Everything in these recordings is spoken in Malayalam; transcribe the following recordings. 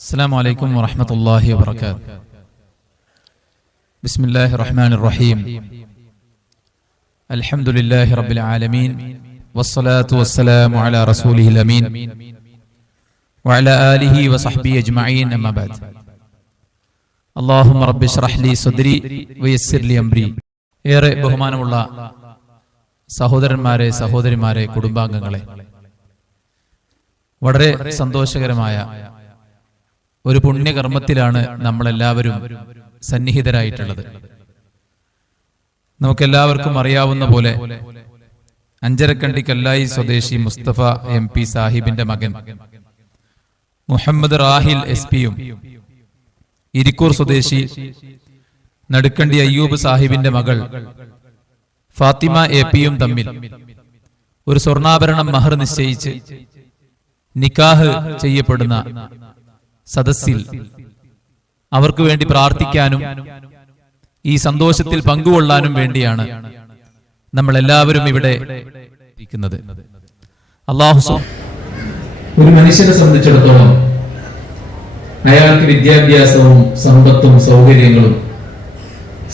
السلام عليكم ورحمة الله وبركاته. بسم الله الرحمن الرحيم. الحمد لله رب العالمين والصلاة والسلام على رسوله الأمين وعلى آله وصحبه أجمعين أما بعد. اللهم رب اشرح لي صدري ويسر لي أمري. ഏറെ ബഹുമാനമുള്ള സഹോദരന്മാരെ, സഹോദരിമാരെ, കുടുംബാംഗങ്ങളെ, വളരെ സന്തോഷകരമായ ഒരു പുണ്യകർമ്മത്തിലാണ് നമ്മളെല്ലാവരും സന്നിഹിതരായിട്ടുള്ളത്. നമുക്കെല്ലാവർക്കും അറിയാവുന്ന പോലെ അഞ്ചരക്കണ്ടി കല്ലായി സ്വദേശി മുസ്തഫ MP സാഹിബിന്റെ മകൻ മുഹമ്മദ് റാഹിൽ SP-യും ഇരിക്കൂർ സ്വദേശി നടുക്കണ്ടി അയ്യൂബ് സാഹിബിന്റെ മകൾ ഫാത്തിമ AP-യും തമ്മിൽ ഒരു സ്വർണ്ണാഭരണം മഹർ നിശ്ചയിച്ച് നിക്കാഹ് ചെയ്യപ്പെടുന്ന സദസ്സിൽ അവർക്ക് വേണ്ടി പ്രാർത്ഥിക്കാനും ഈ സന്തോഷത്തിൽ പങ്കുകൊള്ളാനും വേണ്ടിയാണ് നമ്മൾ എല്ലാവരും ഇവിടെ ഇരിക്കുന്നത്. അല്ലാഹു ഒരു മനുഷ്യനെ സംബന്ധിച്ചിടത്തോളം അയാൾക്ക് വിദ്യാഭ്യാസവും സമ്പത്തും സൗകര്യങ്ങളും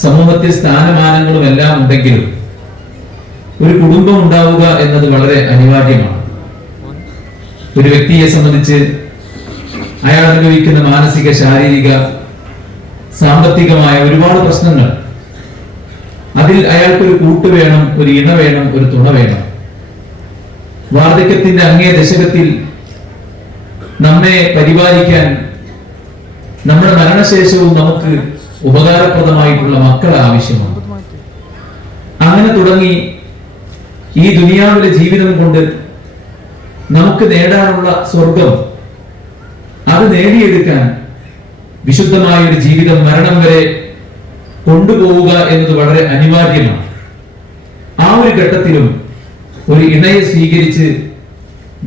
സമൂഹത്തിൽ സ്ഥാനമാനങ്ങളും എല്ലാം ഉണ്ടെങ്കിലും ഒരു കുടുംബം ഉണ്ടാവുക എന്നത് വളരെ അനിവാര്യമാണ്. ഒരു വ്യക്തിയെ സംബന്ധിച്ച് അയാൾ അനുഭവിക്കുന്ന മാനസിക, ശാരീരിക, സാമ്പത്തികമായ ഒരുപാട് പ്രശ്നങ്ങൾ, അതിൽ അയാൾക്കൊരു കൂട്ട് വേണം, ഒരു ഇണ വേണം, ഒരു തുണ വേണം. വാർദ്ധക്യത്തിന്റെ അങ്ങേ ദശകത്തിൽ നമ്മെ പരിപാലിക്കാൻ, നമ്മുടെ മരണശേഷവും നമുക്ക് ഉപകാരപ്രദമായിട്ടുള്ള മക്കൾ ആവശ്യമാണ്. അങ്ങനെ തുടങ്ങി ഈ ദുനിയാവിലെ ജീവിതം കൊണ്ട് നമുക്ക് നേടാനുള്ള സ്വർഗം, അത് നേടിയെടുക്കാൻ വിശുദ്ധമായ ഒരു ജീവിതം മരണം വരെ കൊണ്ടുപോവുക എന്നത് വളരെ അനിവാര്യമാണ്. ആ ഒരു ഘട്ടത്തിലും ഒരു ഇണയെ സ്വീകരിച്ച്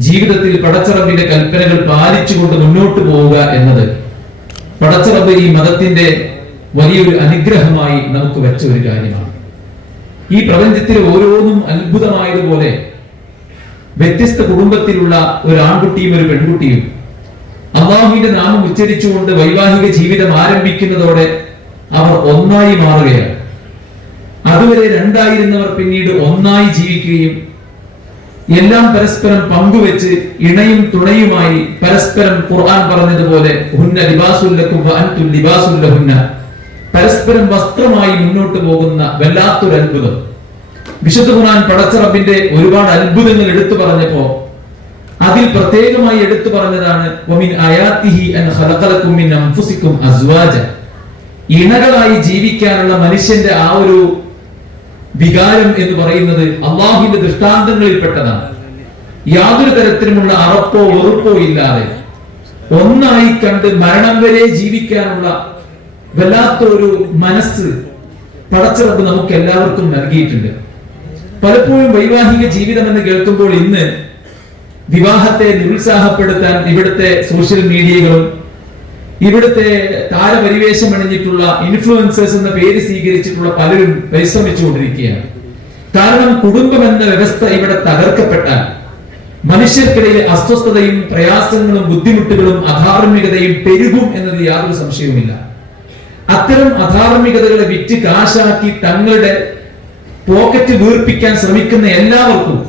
ജീവിതത്തിൽ പടച്ചറബിന്റെ കൽപ്പനകൾ പാലിച്ചുകൊണ്ട് മുന്നോട്ട് പോവുക എന്നത് പടച്ചറബ് ഈ മതത്തിന്റെ വലിയൊരു അനുഗ്രഹമായി നമുക്ക് വെച്ച ഒരു കാര്യമാണ്. ഈ പ്രപഞ്ചത്തിൽ ഓരോന്നും അത്ഭുതമായതുപോലെ വ്യത്യസ്ത കുടുംബത്തിലുള്ള ഒരു ആൺകുട്ടിയും ഒരു പെൺകുട്ടിയും അല്ലാഹുവിന്റെ നാമം ഉച്ചരിച്ചുകൊണ്ട് വൈവാഹിക ജീവിതം ആരംഭിക്കുന്നതോടെ അവർ ഒന്നായി മാറുകയാണ്. അതുവരെ രണ്ടായിരുന്നവർ പിന്നീട് ഒന്നായി ജീവിക്കുകയും എല്ലാം പരസ്പരം പങ്കുവെച്ച് ഇണയും തുണയുമായി പരസ്പരം ഖുർആൻ പറഞ്ഞതുപോലെ ഹുന്ന ലിബാസുൽ ലക്കും വഅൻതും ലിബാസുൽ ലഹുന്ന, പരസ്പരം വസ്ത്രമായി മുന്നോട്ട് പോകുന്ന വല്ലാത്തൊരു അത്ഭുതം. വിശുദ്ധ ഖുർആൻ പടച്ച റബ്ബിന്റെ ഒരുപാട് അത്ഭുതങ്ങൾ എടുത്തു പറഞ്ഞപ്പോ അതിൽ പ്രത്യേകമായി എടുത്തു പറഞ്ഞതാണ് വമിൻ ആയാതിഹി അൻ ഖലഖലകും മിൻ അൻഫുസികും അസ്വാജ. ഇണകളായി ജീവിക്കാനുള്ള മനുഷ്യന്റെ ആ ഒരു വികാരം എന്ന് പറയുന്നത് അള്ളാഹുവിന്റെ ദൃഷ്ടാന്തങ്ങളിൽപ്പെട്ടതാണ്. യാതൊരു തരത്തിലുമുള്ള അറപ്പോ വെറുപ്പോ ഇല്ലാതെ ഒന്നായി കണ്ട് മരണം വരെ ജീവിക്കാനുള്ള വല്ലാത്തൊരു മനസ്സ് പടച്ച റബ്ബ് നമുക്ക് എല്ലാവർക്കും നൽകിയിട്ടുണ്ട്. പലപ്പോഴും വൈവാഹിക ജീവിതം എന്ന് കേൾക്കുമ്പോൾ ഇന്ന് വിവാഹത്തെ നിരുത്സാഹപ്പെടുത്താൻ ഇവിടുത്തെ സോഷ്യൽ മീഡിയകളും ഇവിടുത്തെ താരപരിവേഷം അണിഞ്ഞിട്ടുള്ള ഇൻഫ്ലുവൻസേഴ്സ് എന്ന പേര് സ്വീകരിച്ചിട്ടുള്ള പലരും പരിശ്രമിച്ചുകൊണ്ടിരിക്കുകയാണ്. കാരണം കുടുംബം എന്ന വ്യവസ്ഥ ഇവിടെ തകർക്കപ്പെട്ടാൽ മനുഷ്യർക്കിടയിൽ അസ്വസ്ഥതയും പ്രയാസങ്ങളും ബുദ്ധിമുട്ടുകളും അധാർമികതയും പെരുകും എന്നത് യാതൊരു സംശയവുമില്ല. അത്തരം അധാർമികതകളെ വിറ്റ് കാശാക്കി തങ്ങളുടെ പോക്കറ്റ് വീർപ്പിക്കാൻ ശ്രമിക്കുന്ന എല്ലാവർക്കും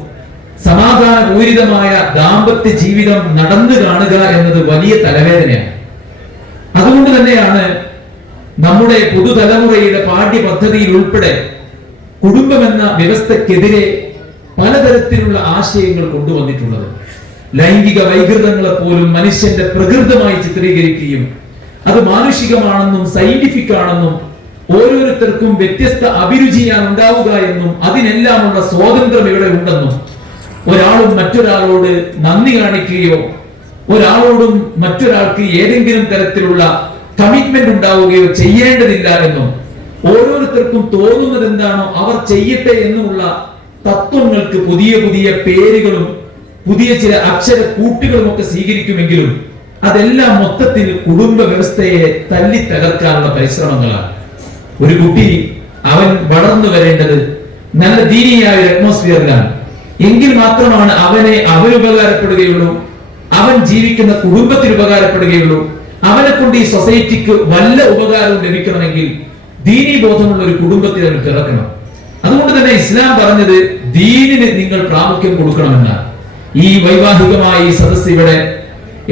സമാധാനപൂരിതമായ ദാമ്പത്യ ജീവിതം നടന്നു കാണുക എന്നത് വലിയ തലവേദനയാണ്. അതുകൊണ്ട് തന്നെയാണ് നമ്മുടെ പുതുതലമുറയുടെ പാഠ്യപദ്ധതിയിൽ ഉൾപ്പെടെ കുടുംബമെന്ന വ്യവസ്ഥക്കെതിരെ പലതരത്തിലുള്ള ആശയങ്ങൾ കൊണ്ടുവന്നിട്ടുള്ളത്. ലൈംഗിക വൈകൃതങ്ങളെ പോലും മനുഷ്യന്റെ പ്രകൃതമായി ചിത്രീകരിക്കുകയും അത് മാനുഷികമാണെന്നും സയന്റിഫിക് ആണെന്നും ഓരോരുത്തർക്കും വ്യത്യസ്ത അഭിരുചിയാണ് ഉണ്ടാവുക എന്നും അതിനെല്ലാമുള്ള സ്വാതന്ത്ര്യം ഇവിടെ ഉണ്ടെന്നും ഒരാളും മറ്റൊരാളോട് നന്ദി കാണിക്കുകയോ ഒരാളോടും മറ്റൊരാൾക്ക് ഏതെങ്കിലും തരത്തിലുള്ള കമ്മിറ്റ്മെന്റ് ഉണ്ടാവുകയോ ചെയ്യേണ്ടതില്ല എന്നും ഓരോരുത്തർക്കും തോന്നുന്നത് എന്താണോ അവർ ചെയ്യട്ടെ എന്നുമുള്ള തത്വങ്ങൾക്ക് പുതിയ പുതിയ പേരുകളും പുതിയ ചില അക്ഷര കൂട്ടുകളും ഒക്കെ സ്വീകരിക്കുമെങ്കിലും അതെല്ലാം മൊത്തത്തിൽ കുടുംബ വ്യവസ്ഥയെ തല്ലി തകർക്കാനുള്ള പരിശ്രമങ്ങളാണ്. ഒരു കുട്ടി അവൻ വളർന്നു വരേണ്ടത് നല്ല ദീനിയായ ഒരു അറ്റ്മോസ്ഫിയറിലാണ്. എങ്കിൽ മാത്രമാണ് അവന് ഉപകാരപ്പെടുകയുള്ളൂ, അവൻ ജീവിക്കുന്ന കുടുംബത്തിന് ഉപകാരപ്പെടുകയുള്ളൂ, അവനെ കൊണ്ട് ഈ സൊസൈറ്റിക്ക് വല്ല ഉപകാരവും ലഭിക്കണമെങ്കിൽ ദീനീ ബോധമുള്ള ഒരു കുടുംബത്തിൽ അവൻ പിറക്കണം. അതുകൊണ്ട് തന്നെ ഇസ്ലാം പറഞ്ഞത് ദീനിന് നിങ്ങൾ പ്രാമുഖ്യം കൊടുക്കണമെന്നാണ്. ഈ വൈവാഹികമായ ഈ സദസ്സ് ഇവിടെ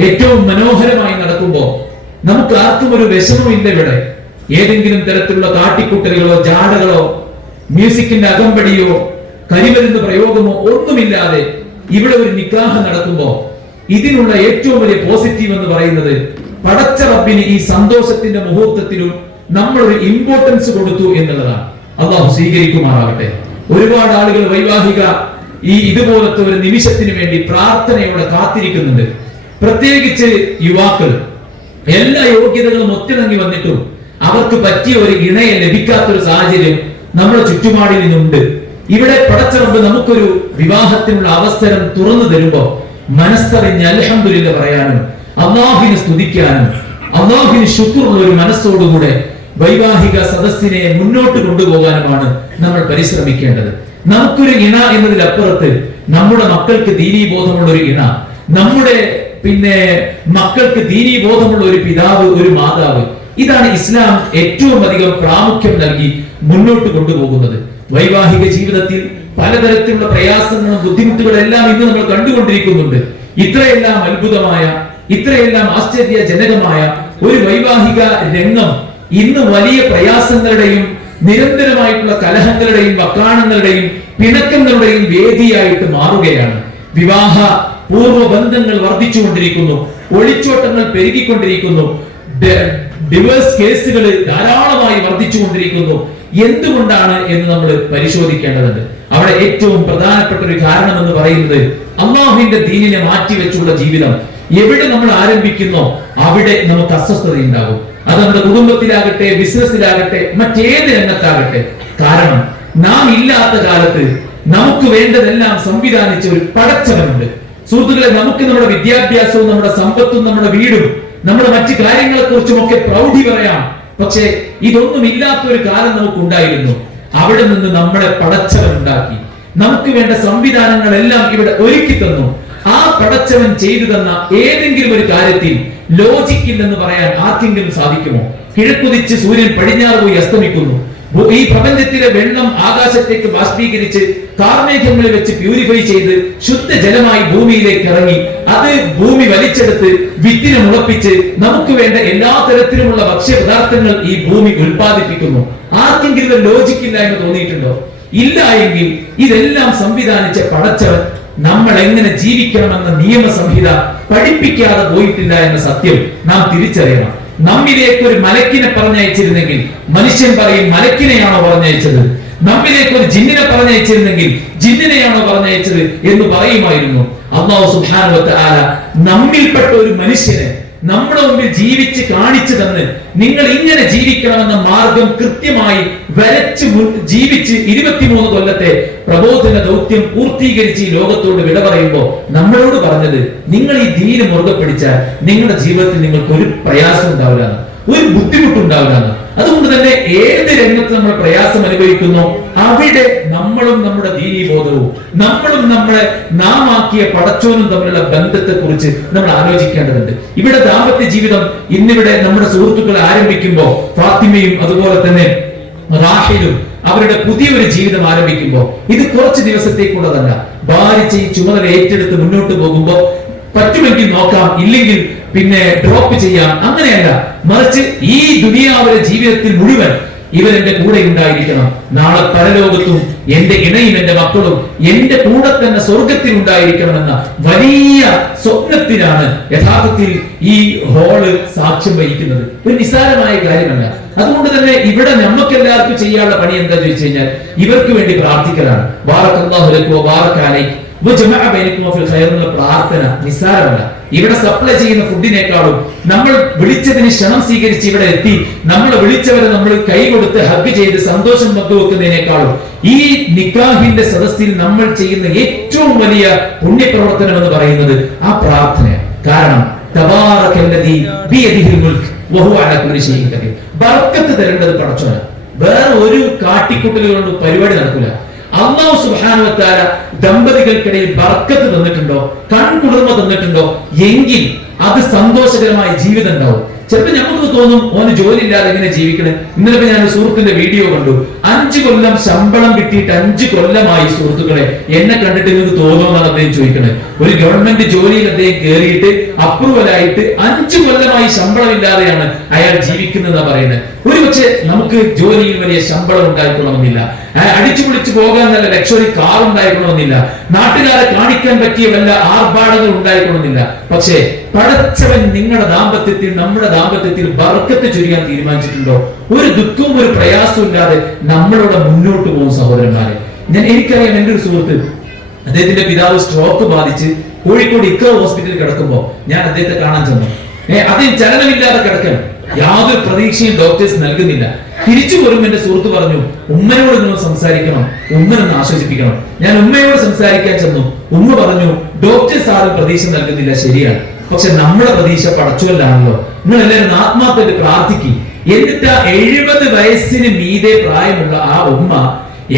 ഏറ്റവും മനോഹരമായി നടക്കുമ്പോൾ നമുക്ക് ആർക്കും ഒരു വിഷമമില്ല. ഇവിടെ ഏതെങ്കിലും തരത്തിലുള്ള കാട്ടിക്കുട്ടലുകളോ ജാടകളോ മ്യൂസിക്കിന്റെ അകമ്പടിയോ കരിമരുന്ന് പ്രയോഗമോ ഒന്നുമില്ലാതെ ഇവിടെ ഒരു നിക്കാഹ് നടക്കുമ്പോ ഇതിനുള്ള ഏറ്റവും വലിയ പോസിറ്റീവ് എന്ന് പറയുന്നത് പടച്ച റബ്ബിന് ഈ സന്തോഷത്തിന്റെ മുഹൂർത്തത്തിലും നമ്മൾ ഒരു ഇമ്പോർട്ടൻസ് കൊടുത്തു എന്നുള്ളതാണ്. അള്ളാഹു സ്വീകരിക്കുമാറാകട്ടെ. ഒരുപാട് ആളുകൾ വൈവാഹിക ഈ ഇതുപോലത്തെ ഒരു നിമിഷത്തിന് വേണ്ടി പ്രാർത്ഥനയോടെ കാത്തിരിക്കുന്നുണ്ട്. പ്രത്യേകിച്ച് യുവാക്കൾ എല്ലാ യോഗ്യതകളും ഒത്തിണങ്ങി വന്നിട്ടും അവർക്ക് പറ്റിയ ഒരു ഇണയെ ലഭിക്കാത്തൊരു സാഹചര്യം നമ്മുടെ ചുറ്റുപാടിൽ നിന്നുണ്ട്. ഇവിടെ പടച്ച റബ്ബ് നമുക്കൊരു വിവാഹത്തിനുള്ള അവസരം തുറന്നു തരുമ്പോ മനസ്സറിഞ്ഞ് അൽഹംദുലില്ലാഹ് പറയാനും അല്ലാഹുവിനെ സ്തുതിക്കാനും അല്ലാഹുവിന് ശുക്റുള്ള ഒരു മനസ്സോടുകൂടെ വൈവാഹിക സദസ്സിനെ മുന്നോട്ട് കൊണ്ടുപോകാനുമാണ് നമ്മൾ പരിശ്രമിക്കേണ്ടത്. നമുക്കൊരു ഇണ എന്നതിലപ്പുറത്ത് നമ്മുടെ മക്കൾക്ക് ദീനീ ബോധമുള്ള ഒരു ഇണ, നമ്മുടെ മക്കൾക്ക് ദീനീ ബോധമുള്ള ഒരു പിതാവ്, ഒരു മാതാവ്, ഇതാണ് ഇസ്ലാം ഏറ്റവും അധികം പ്രാമുഖ്യം നൽകി മുന്നോട്ട് കൊണ്ടുപോകുന്നത്. വൈവാഹിക ജീവിതത്തിൽ പലതരത്തിലുള്ള പ്രയാസങ്ങളും ബുദ്ധിമുട്ടുകളും എല്ലാം ഇന്ന് നമ്മൾ കണ്ടുകൊണ്ടിരിക്കുന്നുണ്ട്. ഇത്രയെല്ലാം അത്ഭുതമായ, ഇത്രയെല്ലാം ആശ്ചര്യജനകമായ ഒരു വൈവാഹിക രംഗം ഇന്ന് വലിയ പ്രയാസങ്ങളുടെയും നിരന്തരമായിട്ടുള്ള കലഹങ്ങളുടെയും വക്കാണങ്ങളുടെയും പിണക്കങ്ങളുടെയും വേദിയായിട്ട് മാറുകയാണ്. വിവാഹ പൂർവ്വ ബന്ധങ്ങൾ വർദ്ധിച്ചുകൊണ്ടിരിക്കുന്നു, ഒളിച്ചോട്ടങ്ങൾ പെരുകിക്കൊണ്ടിരിക്കുന്നു, ഡിവോഴ്സ് കേസുകൾ ധാരാളമായി വർദ്ധിച്ചുകൊണ്ടിരിക്കുന്നു. എന്തുകൊണ്ടാണ് എന്ന് നമ്മൾ പരിശോധിക്കേണ്ടതുണ്ട്. അവിടെ ഏറ്റവും പ്രധാനപ്പെട്ട ഒരു കാരണം എന്ന് പറയുന്നത് അല്ലാഹുവിന്റെ ദീനിനെ മാറ്റിവെച്ചുള്ള ജീവിതം. എവിടെ നമ്മൾ ആരംഭിക്കുന്നോ അവിടെ നമുക്ക് അസ്വസ്ഥത ഉണ്ടാകും. അത് നമ്മുടെ കുടുംബത്തിലാകട്ടെ, ബിസിനസ്സിലാകട്ടെ, മറ്റേത് രംഗത്താകട്ടെ. കാരണം നാം ഇല്ലാത്ത കാലത്ത് നമുക്ക് വേണ്ടതെല്ലാം സംവിധാനിച്ച ഒരു പടച്ചവനുണ്ട്. സുഹൃത്തുക്കളെ, നമുക്ക് നമ്മുടെ വിദ്യാഭ്യാസവും നമ്മുടെ സമ്പത്തും നമ്മുടെ വീടും നമ്മുടെ മറ്റു കാര്യങ്ങളെ കുറിച്ചും ഒക്കെ പ്രൗഢി പറയാം. പക്ഷേ ഇതൊന്നും ഇല്ലാത്ത ഒരു കാലം നമുക്ക് ഉണ്ടായിരുന്നു. അവിടെ നിന്ന് നമ്മളെ പടച്ചവൻ ഉണ്ടാക്കി നമുക്ക് വേണ്ട സംവിധാനങ്ങളെല്ലാം ഇവിടെ ഒരുക്കി തന്നു. ആ പടച്ചവൻ ചെയ്തു തന്ന ഏതെങ്കിലും ഒരു കാര്യത്തിൽ ലോജിക്കില്ലെന്ന് പറയാൻ ആർക്കെങ്കിലും സാധിക്കുമോ? കിഴക്കുതിച്ച് സൂര്യൻ പടിഞ്ഞാറ് പോയി അസ്തമിക്കുന്നു. ഈ പ്രപഞ്ചത്തിലെ വെള്ളം ആകാശത്തേക്ക് ബാഷ്പീകരിച്ച് കാർമേഘങ്ങളിൽ വെച്ച് പ്യൂരിഫൈ ചെയ്ത് ശുദ്ധജലമായി ഭൂമിയിലേക്ക് ഇറങ്ങി അത് ഭൂമി വലിച്ചെടുത്ത് വിത്തിനെ മുളപ്പിച്ച് നമുക്ക് വേണ്ട എല്ലാ തരത്തിലുമുള്ള ഭക്ഷ്യപദാർത്ഥങ്ങൾ ഈ ഭൂമി ഉൽപ്പാദിപ്പിക്കുന്നു. ആർക്കെങ്കിലും ലോജിക് ഇല്ല എന്ന് തോന്നിയിട്ടുണ്ടോ? ഇല്ല എങ്കിൽ ഇതെല്ലാം സംവിധാനിച്ച പടച്ചവൻ നമ്മൾ എങ്ങനെ ജീവിക്കണമെന്ന നിയമസംഹിത പഠിപ്പിക്കാതെ പോയിട്ടില്ല എന്ന സത്യം നാം തിരിച്ചറിയണം. നമ്മിലേക്ക് ഒരു മലക്കിനെ പറഞ്ഞയച്ചിരുന്നെങ്കിൽ മനുഷ്യൻ പറയും മലക്കിനെയാണോ പറഞ്ഞയച്ചത്, നമ്മിലേക്ക് ഒരു ജിന്നിനെ പറഞ്ഞയച്ചിരുന്നെങ്കിൽ ജിന്നിനെയാണോ പറഞ്ഞയച്ചത് എന്ന് പറയുമായിരുന്നു. അല്ലാഹു സുബ്ഹാനഹു വ തആല നമ്മിൽപ്പെട്ട ഒരു മനുഷ്യനെ നമ്മുടെ മുമ്പിൽ ജീവിച്ച് കാണിച്ചു തന്ന് നിങ്ങൾ ഇങ്ങനെ ജീവിക്കണമെന്ന മാർഗം കൃത്യമായി വരച്ച് ജീവിച്ച് 23 കൊല്ലത്തെ പ്രബോധന ദൗത്യം പൂർത്തീകരിച്ച് ഈ ലോകത്തോട് വിട പറയുമ്പോൾ നമ്മളോട് പറഞ്ഞത് നിങ്ങൾ ഈ ദീന് മുറുകെ പിടിച്ചാൽ നിങ്ങളുടെ ജീവിതത്തിൽ നിങ്ങൾക്ക് ഒരു പ്രയാസം ഉണ്ടാവില്ല, ഒരു ബുദ്ധിമുട്ടുണ്ടാവില്ല. അതുകൊണ്ട് തന്നെ ഏത് രംഗത്ത് നമ്മൾ പ്രയാസം അനുഭവിക്കുന്നു അവിടെ നമ്മളും നമ്മുടെ ദീനീ ബോധവും നമ്മളും നമ്മളെ നാം ആക്കിയ പടച്ചോനും തമ്മിലുള്ള ബന്ധത്തെ കുറിച്ച് നമ്മൾ ആലോചിക്കേണ്ടതുണ്ട്. ഇവിടെ ദാമ്പത്യ ജീവിതം ഇന്നിവിടെ നമ്മുടെ സുഹൃത്തുക്കൾ ആരംഭിക്കുമ്പോൾ ഫാത്തിമയും അതുപോലെ തന്നെ റാഹിലും അവരുടെ പുതിയൊരു ജീവിതം ആരംഭിക്കുമ്പോൾ ഇത് കുറച്ച് ദിവസത്തേക്കുള്ളതല്ല. ഭാരിച്ച് ഈ ചുമതല ഏറ്റെടുത്ത് മുന്നോട്ട് പോകുമ്പോൾ പറ്റുമെങ്കിൽ നോക്കാം, ഇല്ലെങ്കിൽ പിന്നെ ഡ്രോപ്പ് ചെയ്യാം. അങ്ങനെയല്ല, മറിച്ച് ഈ ദുനിയാവിലെ ജീവിതത്തിൽ മുഴുവൻ ഇവരെന്റെ കൂടെ ഉണ്ടായിരിക്കണം. നാളെ പരലോകത്തും എന്റെ ഇണയും എന്റെ മക്കളും എന്റെ കൂടെ തന്നെ സ്വർഗത്തിൽ ഉണ്ടായിരിക്കണമെന്ന വലിയ സ്വപ്നത്തിലാണ് യഥാർത്ഥത്തിൽ ഈ ഹോള് സാക്ഷ്യം വഹിക്കുന്നത്. ഒരു നിസ്സാരമായ കാര്യമല്ല. അതുകൊണ്ട് തന്നെ ഇവിടെ നമുക്ക് എല്ലാവർക്കും ചെയ്യാനുള്ള പണി എന്താ ചോദിച്ചു കഴിഞ്ഞാൽ ഇവർക്ക് വേണ്ടി പ്രാർത്ഥിക്കലാണ്. ബാറക്കല്ലാഹു ലക്കും വ ബാറക അലൈക്കും വ ജമഅ ബൈനക്കും ഫിൽ ഖൈർ എന്ന പ്രാർത്ഥന നിസ്സാരമല്ല. ഇവിടെ സപ്ലൈ ചെയ്യുന്ന ഫുഡിനേക്കാളും നമ്മൾ വിളിച്ചതിന് ക്ഷണം സ്വീകരിച്ച് ഇവിടെ എത്തി നമ്മളെ വിളിച്ചവരെ നമ്മൾ കൈ കൊടുത്ത് ഹഗ് ചെയ്ത് സന്തോഷം പങ്കുവെക്കുന്നതിനേക്കാളും ഈ നിക്കാഹിന്റെ സദസ്സിൽ നമ്മൾ ചെയ്യുന്ന ഏറ്റവും വലിയ പുണ്യപ്രവർത്തനം എന്ന് പറയുന്നത് ആ പ്രാർത്ഥനയാണ്. കാരണം തബാറകല്ലദീ ബിയദിഹിൽ മുൽക്ക് വഹുവ അലാ കുല്ലി ഷൈഇൻ ഖദീർ. ബർക്കത്ത് തരേണ്ടത് പടച്ചവനാണ്. വേറെ ഒരു കാട്ടിക്കൂട്ടലുകൊണ്ടും പരിപാടി നടക്കില്ല. അല്ലാഹു സുബ്ഹാനഹു വ തആല ദമ്പതികൾക്കിടയിൽ ബർക്കത്ത് തന്നിട്ടുണ്ടോ, കൺകുളിർമ തന്നിട്ടുണ്ടോ എങ്കിൽ അത് സന്തോഷകരമായ ജീവിതം ഉണ്ടാവും. ചിലപ്പോൾ നമുക്ക് തോന്നും ഓന് ജോലി ഇല്ലാതെ എങ്ങനെ ജീവിക്കണേ. ഇന്നലെ ഞാൻ ഒരു സുഹൃത്തിന്റെ വീഡിയോ കണ്ടു. 5 കൊല്ലം ശമ്പളം കിട്ടിയിട്ട് 5 കൊല്ലമായി സുഹൃത്തുക്കളെ എന്നെ കണ്ടിട്ട് നിങ്ങൾക്ക് തോന്നുമെന്നാണ് അദ്ദേഹം ചോദിക്കണേ. ഒരു ഗവൺമെന്റ് ജോലിയിൽ അദ്ദേഹം കയറിയിട്ട് അപ്രൂവൽ ആയിട്ട് 5 കൊല്ലമായി ശമ്പളം ഇല്ലാതെയാണ് അയാൾ ജീവിക്കുന്നതെന്നാണ് പറയുന്നത്. ഒരുപക്ഷെ നമുക്ക് ജോലിയിൽ വലിയ ശമ്പളം ഉണ്ടായിക്കൊള്ളണമെന്നില്ല, അടിച്ചു പൊളിച്ചു പോകാൻ നല്ല ലക്ഷറി കാർ ഉണ്ടായിക്കൊള്ളണമെന്നില്ല, നാട്ടുകാരെ കാണിക്കാൻ പറ്റിയ വല്ല ആർഭാടങ്ങൾ ഉണ്ടായിക്കൊള്ളുന്നില്ല. പക്ഷേ പടച്ചവൻ നിങ്ങളുടെ ദാമ്പത്യത്തിൽ, നമ്മുടെ ദാമ്പത്യത്തിൽ ബർക്കത്ത് ചൊരിയാൻ തീരുമാനിച്ചിട്ടുണ്ടോ? ഒരു ദുഃഖവും ഒരു പ്രയാസവും ഇല്ലാതെ നമ്മളോട് മുന്നോട്ട് പോകും സഹോദരന്മാരെ. എനിക്കറിയാം, എന്റെ ഒരു സുഹൃത്ത്, അദ്ദേഹത്തിന്റെ പിതാവ് സ്ട്രോക്ക് ബാധിച്ച് കോഴിക്കോട് ഇക്ക ഹോസ്പിറ്റലിൽ കിടക്കുമ്പോ ഞാൻ അദ്ദേഹത്തെ കാണാൻ ചെന്നു. അദ്ദേഹം ചലനമില്ലാതെ കിടക്കണം, യാതൊരു പ്രതീക്ഷയും ഡോക്ടേഴ്സ് നൽകുന്നില്ല. തിരിച്ചു പോലും എന്റെ സുഹൃത്ത് പറഞ്ഞു, ഉമ്മനോട് നിങ്ങൾ സംസാരിക്കണം, ഉമ്മനൊന്ന് ആശ്വസിപ്പിക്കണം. ഞാൻ ഉമ്മയോട് സംസാരിക്കാൻ ചെന്നു. ഉമ്മ പറഞ്ഞു, ഡോക്ടേഴ്സ് ആരും പ്രതീക്ഷ നൽകുന്നില്ല, ശരിയാണ്, പക്ഷെ നമ്മുടെ പ്രതീക്ഷ പടച്ചോല്ലാണല്ലോ. നിങ്ങൾ എല്ലാവരും ആത്മാർത്ഥമായിട്ട് പ്രാർത്ഥിക്കും. എന്നിട്ട് 70 വയസ്സിന് മീതെ പ്രായമുള്ള ആ ഉമ്മ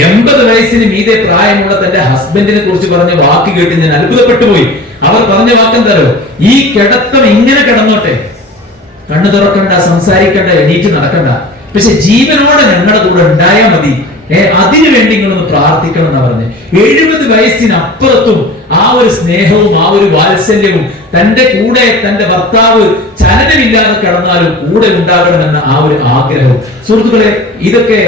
80 വയസ്സിന് മീതെ പ്രായമുള്ള തന്റെ ഹസ്ബൻഡിനെ കുറിച്ച് പറഞ്ഞ വാക്ക് കേട്ട് ഞാൻ അത്ഭുതപ്പെട്ടു പോയി. അവർ പറഞ്ഞ വാക്കെന്താരോ, ഈ കിടത്തം ഇങ്ങനെ കിടന്നോട്ടെ, കണ്ണു തുറക്കണ്ട, സംസാരിക്കണ്ട, എണീറ്റ് നടക്കണ്ട, പക്ഷെ ജീവനോടെ ഞങ്ങളുടെ കൂടെ ഉണ്ടായാൽ മതി, അതിനു വേണ്ടി നിങ്ങളൊന്ന് പ്രാർത്ഥിക്കണം എന്നാ പറഞ്ഞ്. 70 വയസ്സിനപ്പുറത്തും ആ ഒരു സ്നേഹവും ആ ഒരു വാത്സല്യവും, തന്റെ കൂടെ തന്റെ ഭർത്താവ് ചലനമില്ലാതെ കിടന്നാലും കൂടെ ഉണ്ടാകണമെന്ന ആ ഒരു ആഗ്രഹവും. സുഹൃത്തുക്കളെ, ഇതൊക്കെ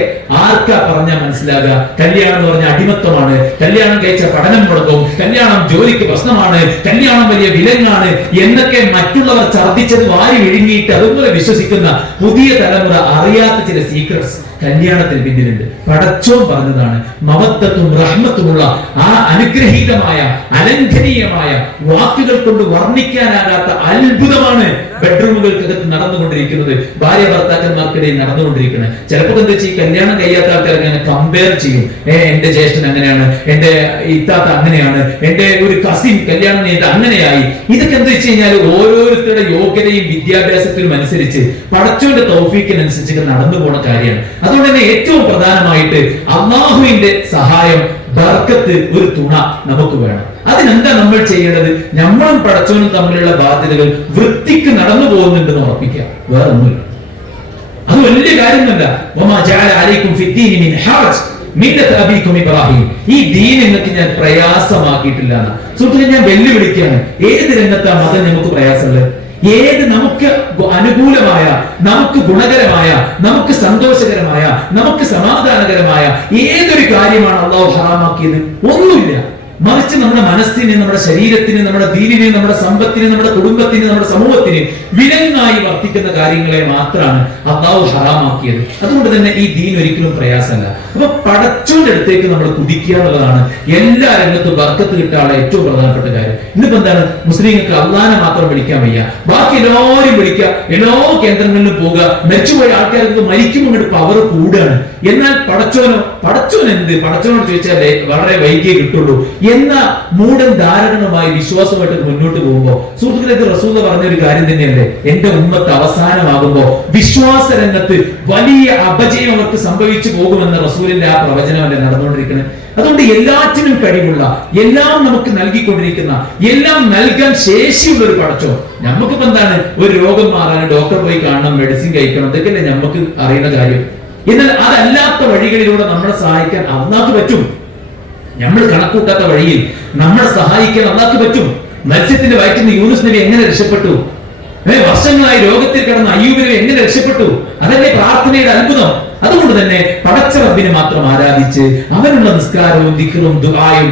ആർക്കാ പറഞ്ഞാൽ മനസ്സിലാകുക? കല്യാണം എന്ന് പറഞ്ഞ അടിമത്തമാണ്, കല്യാണം കഴിച്ച പഠനം മുടക്കും, കല്യാണം ജോലിക്ക് പ്രശ്നമാണ്, കല്യാണം വലിയ വിലങ്ങാണ് എന്നൊക്കെ മറ്റുള്ളവർ ഛർദ്ദിച്ചത് വാരി വിഴുങ്ങിയിട്ട് അതുപോലെ വിശ്വസിക്കുന്ന പുതിയ തലമുറ അറിയാത്ത ചില സീക്രട്സ് കല്യാണത്തിന് പിന്നിലുണ്ട്. പടച്ചോൻ പറഞ്ഞതാണ്, മവദ്ദത്തും റഹ്മത്തുമുള്ള ആ അനുഗ്രഹീതമായ അലംഘനീയമായ വാക്കുകൾ കൊണ്ട് വർണ്ണിക്കാനാകാത്ത അത്ഭുതമാണ് ബെഡ്റൂമുകൾക്കകത്ത് നടന്നുകൊണ്ടിരിക്കുന്നത്, ഭാര്യ ഭർത്താക്കന്മാർക്കിടയിൽ നടന്നുകൊണ്ടിരിക്കുന്നത്. ചിലപ്പോൾ എന്താ വെച്ചാൽ ഈ കല്യാണം കഴിയാത്ത ആൾക്കാർ അങ്ങനെ കമ്പയർ ചെയ്യും. എന്റെ ജ്യേഷ്ഠൻ അങ്ങനെയാണ്, എന്റെ ഇത്താത്ത അങ്ങനെയാണ്, എന്റെ ഒരു കസിൻ കല്യാണം ചെയ്തിട്ട് അങ്ങനെയായി. ഇതൊക്കെ എന്താ വെച്ച് കഴിഞ്ഞാൽ ഓരോരുത്തരുടെ യോഗ്യതയും വിദ്യാഭ്യാസത്തിനും അനുസരിച്ച് പടച്ചോന്റെ തൗഫീക്കിനനുസരിച്ച് നടന്നു പോണ കാര്യമാണ്. അതുകൊണ്ട് തന്നെ ഏറ്റവും പ്രധാനമായിട്ട് അല്ലാഹുവിന്റെ സഹായം, ബർക്കത്ത്, ഒരു തുണ നമുക്ക് വേണം. അതിനെന്താ നമ്മൾ ചെയ്യേണ്ടത്? നമ്മളും പടച്ചവനും തമ്മിലുള്ള ബാധ്യതകൾ വൃത്തിക്ക് നടന്നു പോകുന്നുണ്ടെന്ന് ഉറപ്പിക്കുക, വേറെ ഒന്നുമില്ല. അത് വലിയ കാര്യമൊന്നുമല്ല. ഈ ദീൻ നിങ്ങൾക്ക് ഞാൻ പ്രയാസമാക്കിയിട്ടില്ല. സുഹൃത്തുക്കളെ, ഞാൻ വെല്ലുവിളിക്കുകയാണ്, ഏത് രംഗത്താ മതം നമുക്ക് പ്രയാസമുള്ളത്? ഏത് നമുക്ക് അനുകൂലമായ, നമുക്ക് ഗുണകരമായ, നമുക്ക് സന്തോഷകരമായ, നമുക്ക് സമാധാനകരമായ ഏതൊരു കാര്യമാണ് അല്ലാഹു ഹറാമാക്കിയത്? ഒന്നുമില്ല. മറിച്ച് നമ്മുടെ മനസ്സിന്, നമ്മുടെ ശരീരത്തിന്, നമ്മുടെ ദീനിന്, നമ്മുടെ സമ്പത്തിന്, നമ്മുടെ കുടുംബത്തിന്, നമ്മുടെ സമൂഹത്തിന് വിലങ്ങായി വർത്തിക്കുന്ന കാര്യങ്ങളെ മാത്രമാണ് അല്ലാഹു ഹറാമാക്കിയത്. അതുകൊണ്ട് തന്നെ ഈ ദീൻ ഒരിക്കലും പ്രയാസമല്ല. അപ്പൊ പടച്ചോന്റെ അടുത്തേക്ക് നമ്മൾ കുതിക്കുക എന്നുള്ളതാണ് എല്ലാ രംഗത്തും ബർക്കത്ത് കിട്ടാനുള്ള ഏറ്റവും പ്രധാനപ്പെട്ട കാര്യം. ഇന്നിപ്പോ എന്താണ്, മുസ്ലിങ്ങൾക്ക് അള്ളാനെ മാത്രം വിളിക്കാൻ വയ്യ, ബാക്കി എല്ലാവരും വിളിക്കുക, എല്ലാ കേന്ദ്രങ്ങളിലും പോകുക. മരിച്ചുപോയ ആൾക്കാർക്ക് മരിക്കുമ്പോൾ ഇങ്ങോട്ട് പവർ കൂടുകയാണ്. എന്നാൽ പടച്ചോൻ എന്ത്? പടച്ചോനോട് ചോദിച്ചാലേ വളരെ വൈകിയേ കിട്ടുള്ളൂ എന്ന മൂഢൻ ധാരണയുമായി വിശ്വാസമായിട്ട് മുന്നോട്ട് പോകുമ്പോ, സുഹൃത്തുക്കളെ, റസൂൽ പറഞ്ഞൊരു കാര്യം തന്നെയല്ലേ, എന്റെ ഉമ്മത്ത് അവസാനമാകുമ്പോ വിശ്വാസ രംഗത്ത് വലിയ അപജയം അവർക്ക് സംഭവിച്ചു പോകുമെന്ന റസൂലിന്റെ ആ പ്രവചനമല്ലേ നടന്നുകൊണ്ടിരിക്കുന്നത്. അതുകൊണ്ട് എല്ലാറ്റിനും കഴിവുള്ള, എല്ലാം നമുക്ക് നൽകിക്കൊണ്ടിരിക്കുന്ന, എല്ലാം നൽകാൻ ശേഷിയുള്ള ഒരു പടച്ചോ, നമുക്കിപ്പോ എന്താണ്, ഒരു രോഗം മാറാൻ ഡോക്ടറെ പോയി കാണണം, മെഡിസിൻ കഴിക്കണം, ഇതൊക്കെയല്ലേ നമുക്ക് അറിയുന്ന കാര്യം. എന്നാൽ അതല്ലാത്ത വഴികളിലൂടെ നമ്മളെ സഹായിക്കാൻ അള്ളാഹ്ക്ക് പറ്റും. നമ്മൾ കണക്കൂട്ടാത്ത വഴിയിൽ നമ്മളെ സഹായിക്കാൻ അള്ളാഹ്ക്ക് പറ്റും. മത്സ്യത്തിന്റെ വയറ്റിൽ നിന്ന് യൂനുസ് നബി എങ്ങനെ രക്ഷപ്പെട്ടു? വർഷങ്ങളായി രോഗത്തിൽ കിടന്ന അയ്യൂബ് നബി എങ്ങനെ രക്ഷപ്പെട്ടു? അതല്ലേ പ്രാർത്ഥനയുടെ അത്ഭുതം. അതുകൊണ്ട് തന്നെ പടച്ച റബ്ബിനെ മാത്രം ആരാധിച്ച് അവനുള്ള നിസ്കാരവും ദിക്റും ദുആയും